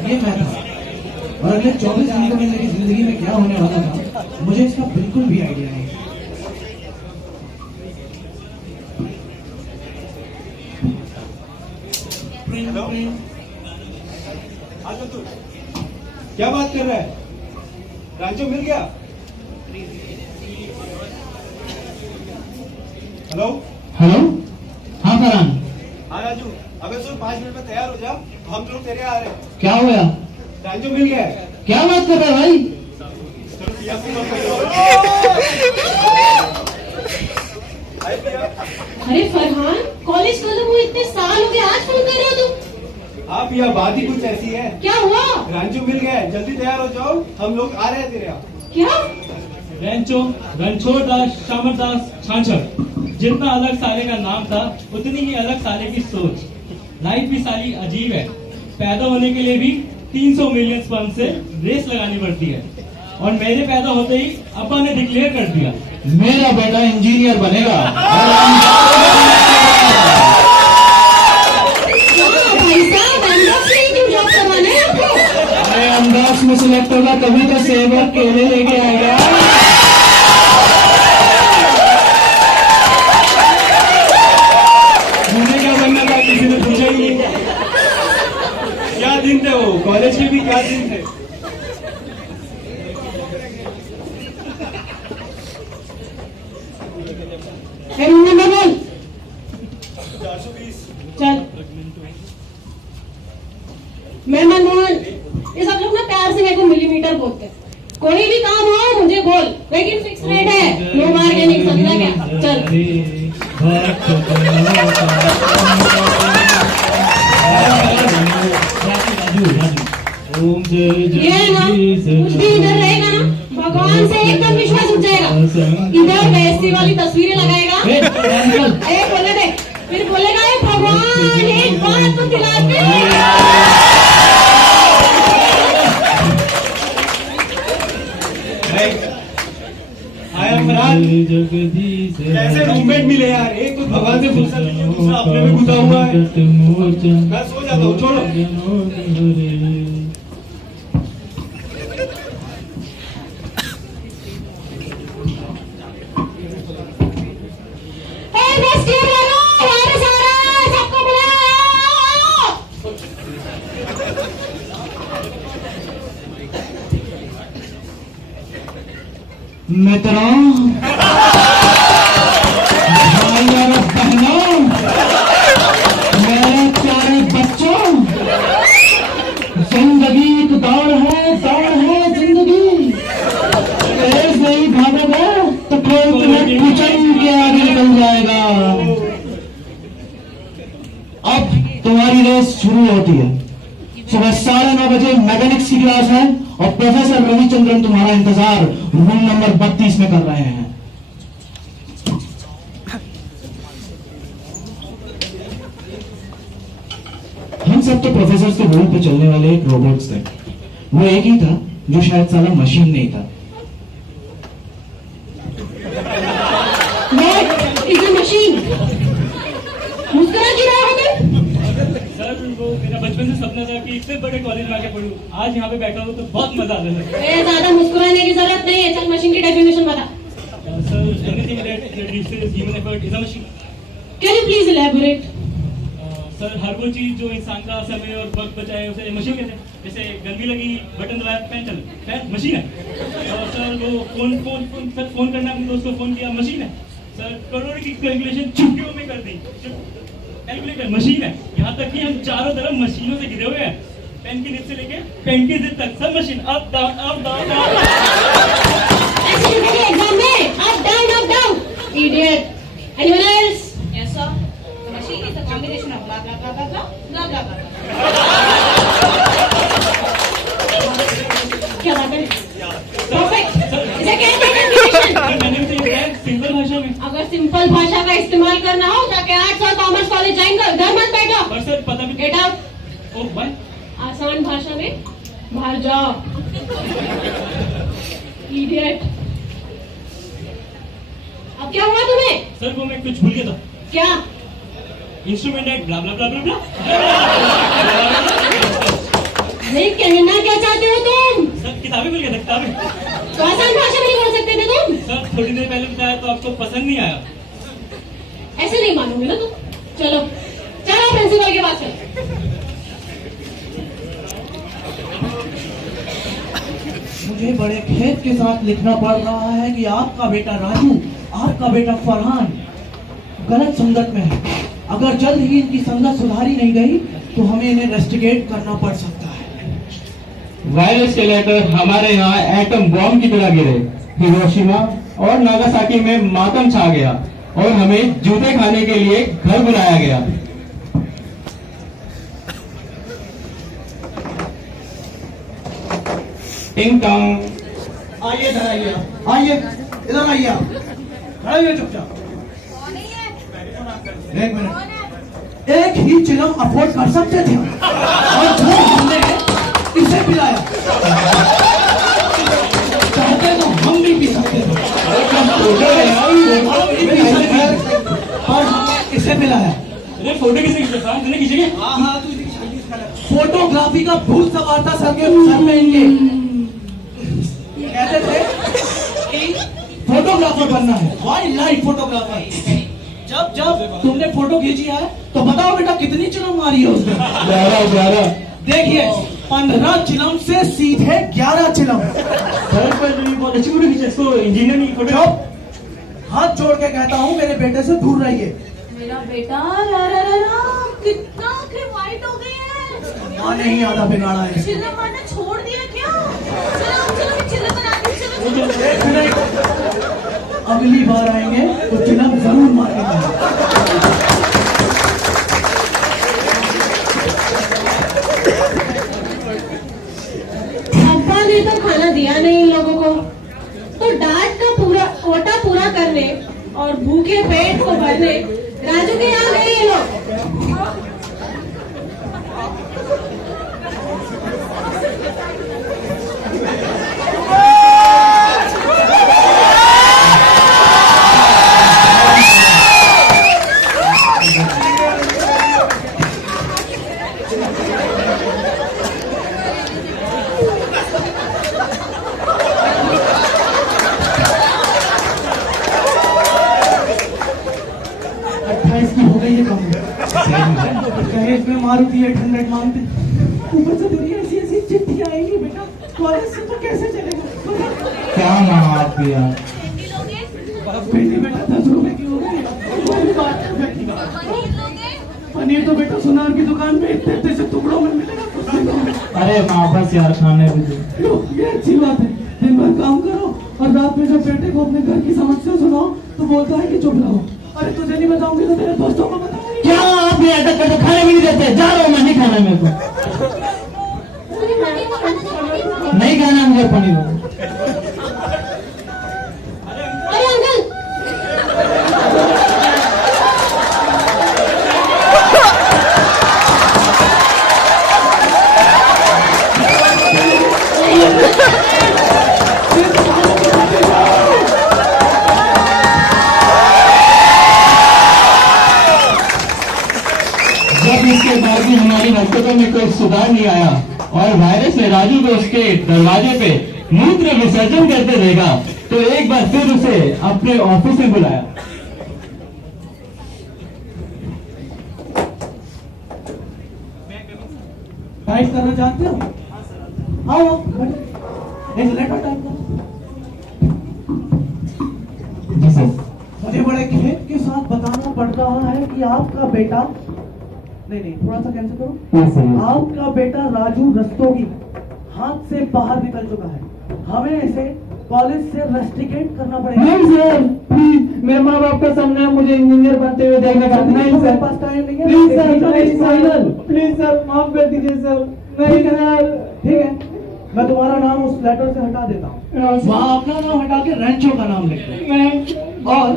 ये मैं था। और अगले 24 घंटों में मेरी जिंदगी में क्या होने वाला था, मुझे इसका बिल्कुल भी आइडिया नहीं। हेलो, आज तू क्या बात कर रहा है? रांचो मिल गया? हेलो हेलो, हाँ फरहान, हाँ राजू, अबे सुन 5 मिनट में तैयार हो जा, हम लोग तेरे यहाँ आ रहे हैं। क्या हुआ? रांचो मिल गया है। क्या बात कर रहा है भाई? चलो पिया अरे फरहान, कॉलेज खत्म हुए इतने साल हो गए, आज फोन कर रहे हो तुम? हाँ पिया, बात ही कुछ ऐसी है। क्या हुआ? रांचो मिल गया है, जल्दी तैयार हो जाओ, हम लोग आ रहे हैं तेरे यहाँ। क्या? रैंचो रणछोड़ दास शामर दास छाछर, जितना अलग साले का नाम था उतनी ही अलग साले की सोच। लाइफ भी साली अजीब है। पैदा होने के लिए भी 300 मिलियन स्पर्म से रेस लगानी पड़ती है, और मेरे पैदा होते ही अब्बा ने डिक्लेयर कर दिया मेरा बेटा इंजीनियर बनेगा। अरे अंदाज में सिलेक्ट होगा तभी तो सेवक केले लेके आएगा। मुझे क्या बनना था, किसी ने पूछा ही नहीं। क्या दिन थे वो, कॉलेज के भी क्या दिन थे। नंबर बोल। 420। चल मेहमान बोल। ये सब लोग ना प्यार से मेरे को मिलीमीटर बोलते हैं। कोई भी काम हो मुझे बोल, लेकिन फिक्स रेट है, नो बार्गेनिंग, समझा क्या? चल ये ना कुछ भी इधर रहेगा ना, भगवान से एकदम विश्वास उठ जाएगा। इधर बेइज्जती वाली तस्वीरें लगाएगा, बोले दे, फिर बोलेगा ये भगवान एक बात तो दिलाते। कैसे रूममेट मिले यार, एक तो भगवान से फुर्सत नहीं है, दूसरा अपने में घुसा हुआ है। मैं सो जाता हूँ, छोड़ो। मित्रों, भाइयों और बहनों, मेरे प्यारे बच्चों, जिंदगी एक दौड़ है जिंदगी। तेज नहीं भागोगे तो कोई तुम्हें कुचल के आगे निकल जाएगा। अब तुम्हारी रेस शुरू होती है। सुबह 9:30 बजे मैकेनिक्स की क्लास है और प्रोफेसर रविचंद्रन तुम्हारा इंतजार रूम नंबर 32 में कर रहे हैं। हम सब तो प्रोफेसर के बोर्ड पे चलने वाले एक रोबोट्स थे। वो एक ही था जो शायद साला मशीन नहीं था। मशीन मुस्कुरा क्यों रहा है? सर वो मेरा बचपन से सपना था कि इतने बड़े कॉलेज में आके पढ़ूं। आज यहाँ पे बैठा हूँ तो बहुत मजा आता है। ज्यादा मुस्कुराने की जरूरत नहीं है, चल मशीन की डेफिनेशन बता। Sir anything that reduces human effort is a machine. Can you please elaborate? Sir हर वो चीज जो इंसान का समय और वक्त बचाए उसे मशीन कहते हैं। जैसे गर्मी लगी, बटन दबाया, फैन चल, फैन मशीन है। और सर वो फोन करना अपने दोस्त को फोन किया, मशीन है। सर करोड़ की कैलकुलेशन चुटकियों में कर दी, कैलकुलेटर मशीन है। यहाँ तक कि हम चारों तरफ मशीनों से घिरे हुए हैं। पेन की निब से लेके पेन की जिद तक सब machine, up down up down. Exam में up down idiot. Anyone else? Yes, sir. The machine is a combination of blah blah blah blah blah blah blah blah. क्या बात है? परफेक्ट। इसे कहते हैं डेफिनेशन। मैंने भी तो ये सिंपल भाषा में। अगर सिंपल भाषा का इस्तेमाल करना हो जाके आर्ट्स और कॉमर्स कॉलेज जाएंगे, इधर मत बैठो। पर सर पता भी। Get out. ओह भाई, आसान भाषा में बाहर जाओ। इडियट। अब क्या हुआ तुम्हें? सर वो मैं कुछ भूल गया था। क्या? इंस्ट्रूमेंट एट ब्ला ब्ला ब्ला ब्ला ब्ला। देख थोड़ी देर पहले बताया तो आपको पसंद नहीं आया। ऐसे नहीं मानोगे ना तुम। चलो चलो प्रिंसिपल के पास चलो। मुझे बड़े खेद के साथ लिखना पड़ रहा है कि आपका बेटा राजू, आपका बेटा फरहान गलत संगत में है। अगर जल्द ही इनकी संगत सुधारी नहीं गई तो हमें इन्हें रेस्टिकेट करना पड़ सकता है। वायरस के लेकर हमारे यहाँ एटम बॉम्ब की तरह गिरे, हिरोशिमा और नागासाकी में मातम छा गया और हमें जूते खाने के लिए घर बुलाया गया। टिंग टोंग। आइए इधर आइए, आइए इधर आइए, खड़े चुपचाप। एक मिनट, एक ही चिलम अफोर्ड कर सकते थे और जो हमने इसे पिलाया, चाहते तो हम भी पी सकते थे और हमने इसे पिलाया। अरे फोटो किसी खींचेंगे? हाँ फोटोग्राफी का भूत सवार था सर में इनके। कहते थे कि फोटोग्राफर बनना है, वाइल्ड लाइफ फोटोग्राफर। जब जब तुमने फोटो खींची है तो बताओ बेटा कितनी चिलम मारी है उसने? 11। देखिए 15 चिलम से सीधे 11 चिलम। सर पर बहुत अच्छी फोटो खींची, इसको इंजीनियर नहीं फोटो। चुप, हाथ जोड़ के कहता हूँ मेरे बेटे से दूर रहिए। मेरा बेटा रा रा रा रा, कितना आंखें वाइट हो गई है। माँ ने ही आधा बिगाड़ा है। चिल्ला मारना छोड़ दिया क्या? चलो चलो चिल्ला बनाते चलो। एक मिनट, अगली बार आएंगे तो चिलम जरूर मारेंगे। अब्बा ने तो खाना दिया नहीं इन लोगों को, तो डांट का पूरा कोटा पूरा करने और भूखे पेट को भरने राजू के यहाँ गए ये लोग। दहेज में मारुति 800 मांगते, ऊपर से तेरी ऐसी ऐसी चिट्ठी आएगी बेटा, कॉलेज से तो कैसे चलेगा? क्या मांगा आपकी यार? बेटी बेटा 10 रुपए की हो गई। कोई बात नहीं बेटी, पनीर तो बेटा सुनार की दुकान में इतने से टुकड़ों में मिलेगा। अरे माँ बस यार, खाने भी दो। ये अच्छी बात है, दिन भर काम करो और रात में जब बेटे को अपने घर की समस्या सुनाओ तो बोलता है कि चुप रहो। अरे तुझे नहीं बताऊंगी तो तेरे दोस्तों को बताऊंगी। क्या आप ये अटक कर खाने भी नहीं देते? जा रहा हूँ मैं, नहीं खाना मेरे को, नहीं खाना मुझे पनीर। अरे अंकल, जब इसके बाद भी हमारी हरकतों में कोई सुधार नहीं आया और वायरस ने राजू को उसके दरवाजे पे मूत्र विसर्जन करते देखा तो एक बार फिर उसे अपने ऑफिस में बुलाया। टाइप करना चाहते हो? आओ एक लेटर टाइप करो। जी सर। मुझे बड़े खेद के साथ बताना पड़ रहा है कि आपका बेटा, नहीं थोड़ा सा कैंसिल करो। आपका बेटा राजू रस्तोगी हाथ से बाहर निकल चुका है। हमें इसे कॉलेज से रेस्ट्रिकेट करना पड़ेगा। नहीं सर, प्लीज मेरे माँ बाप का सामने मुझे इंजीनियर बनते हुए देखने का। नहीं सर, पास टाइम नहीं है। प्लीज सर, प्लीज सर माफ कर दीजिए सर। नहीं सर, ठीक है, मैं तुम्हारा नाम उस लेटर से हटा देता हूँ। वहाँ अपना नाम हटा के रेंचो का नाम लिख दो। और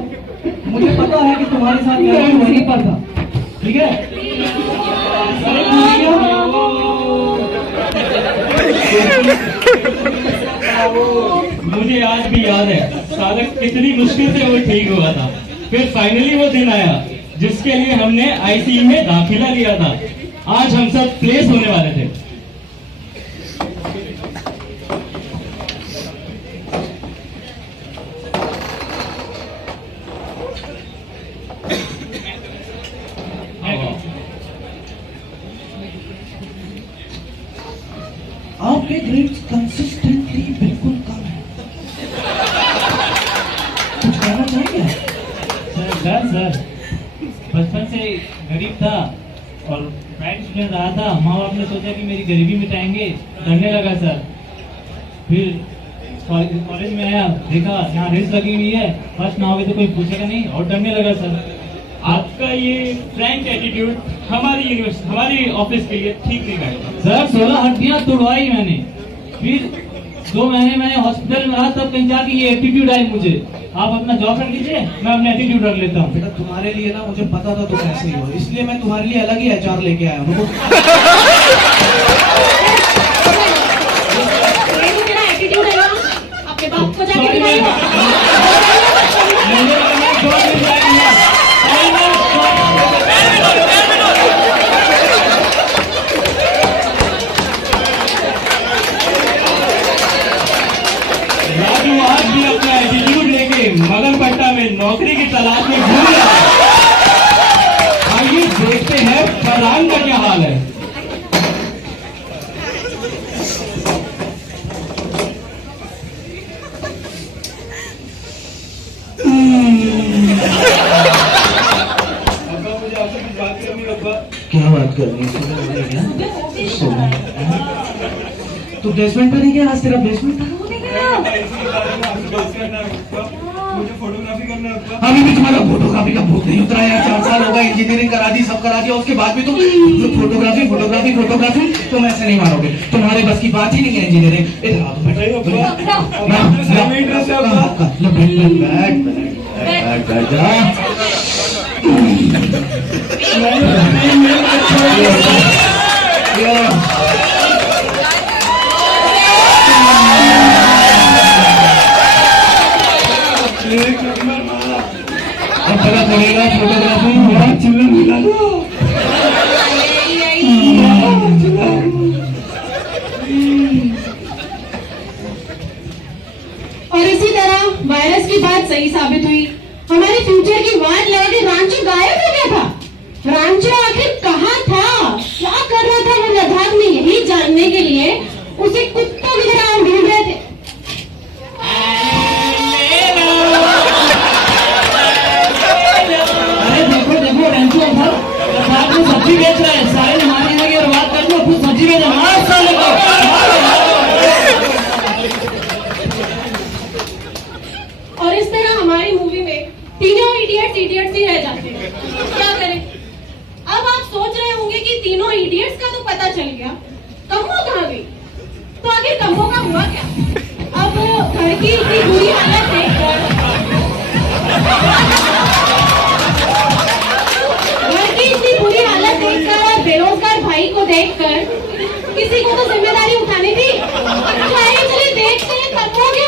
मुझे पता है कि तुम्हारे साथ वहीं पर था, ठीक है? मुझे आज भी याद है सारा कितनी मुश्किल से वो ठीक हुआ था। फिर फाइनली वो दिन आया जिसके लिए हमने आईसीयू में दाखिला लिया था। आज हम सब प्लेस होने वाले थे। आपके ग्रेड्स कंसिस्टेंटली बिल्कुल कम है। कुछ कहना चाहेंगे? सर बचपन से गरीब था और प्राइवेट स्टूडेंट रहा था। माँ बाप ने सोचा कि मेरी गरीबी मिटाएंगे, डरने लगा सर। फिर कॉलेज में आया, देखा यहाँ रेस लगी हुई है, फर्स्ट ना होगे तो कोई पूछेगा नहीं, और डरने लगा सर। आपका ये फ्रैंक एटीट्यूड हमारी यूनिवर्सिटी, हमारी ऑफिस के लिए ठीक नहीं लगता। सर 16 हड्डियां तोड़वाई मैंने, फिर 2 महीने मैंने हॉस्पिटल में रहा, तब कहीं जाके ये एटीट्यूड आई मुझे। आप अपना जॉब रख लीजिए, मैं अपना एटीट्यूड रख लेता हूँ। बेटा तुम्हारे लिए ना मुझे पता था तुम ऐसे ही हो, इसलिए मैं तुम्हारे लिए अलग ही एचआर लेके आया हूँ। ये जो मेरा एटीट्यूड है ना, अपने बाप को जाके Sorry, दिखाइए। मुझे लगा मैं जॉब मिल जाएगी। राजू आज भी अपना एटीट्यूड लेके मगनपट्टा में नौकरी की तलाश में घूम रहा है। आइए देखते हैं फरहान का क्या हाल है। अब्बा मुझे आपसे कुछ बात करनी है। अब्बा क्या बात करनी है? तू बेसमेंट पर नहीं गया? आज तेरा बेसमेंट था। मुझे फोटोग्राफी करना है अब्बा। अभी भी तुम्हारा फोटोग्राफी का भूत नहीं उतरा यार। 4 साल हो गए, इंजीनियरिंग करा दी, सब करा दिया, उसके बाद भी तुम फोटोग्राफी फोटोग्राफी फोटोग्राफी। तुम ऐसे नहीं मारोगे, तुम्हारे बस की बात ही नहीं है इंजीनियरिंग। इधर आओ बताइए अब्बा। इंटरेस्ट है अब्बा। बैठ जा। अब पता चलेगा फोटोग्राफी में चिल्ला मिला दो। और इसी तरह वायरस की बात सही साबित हुई। हमारे फ्यूचर की वाट लगा के रांचो गायब हो गया था। रांचो आखिर कहाँ था, क्या कर रहा था वो लद्दाख में, यही जानने के लिए उसे कुत्तों की तरह हम ढूंढ रहे थे। अरे देखो देखो रेंचो सर, लद्दाख में सब्जी बेच रहे हैं। सारे हमारे यहाँ की और बात कर लो, खुद सब्जी बेच रहे हैं। साले को और इस तरह हमारी मूवी में तीनों इडियट्स इडियट्स ही रह जाते हैं। क्या करें? अब आप सोच रहे होंगे कि तीनों इडियट्स का तो पता चल गया, कम्बो कहाँ गई? तो आखिर कम्बो का हुआ क्या? अब घर की इतनी बुरी हालत देखकर, घर की इतनी बुरी हालत देखकर और बेरोजगार भाई को देखकर किसी को तो जिम्मेदारी उठानी थी। चलिए देखते हैं कम्बो क्या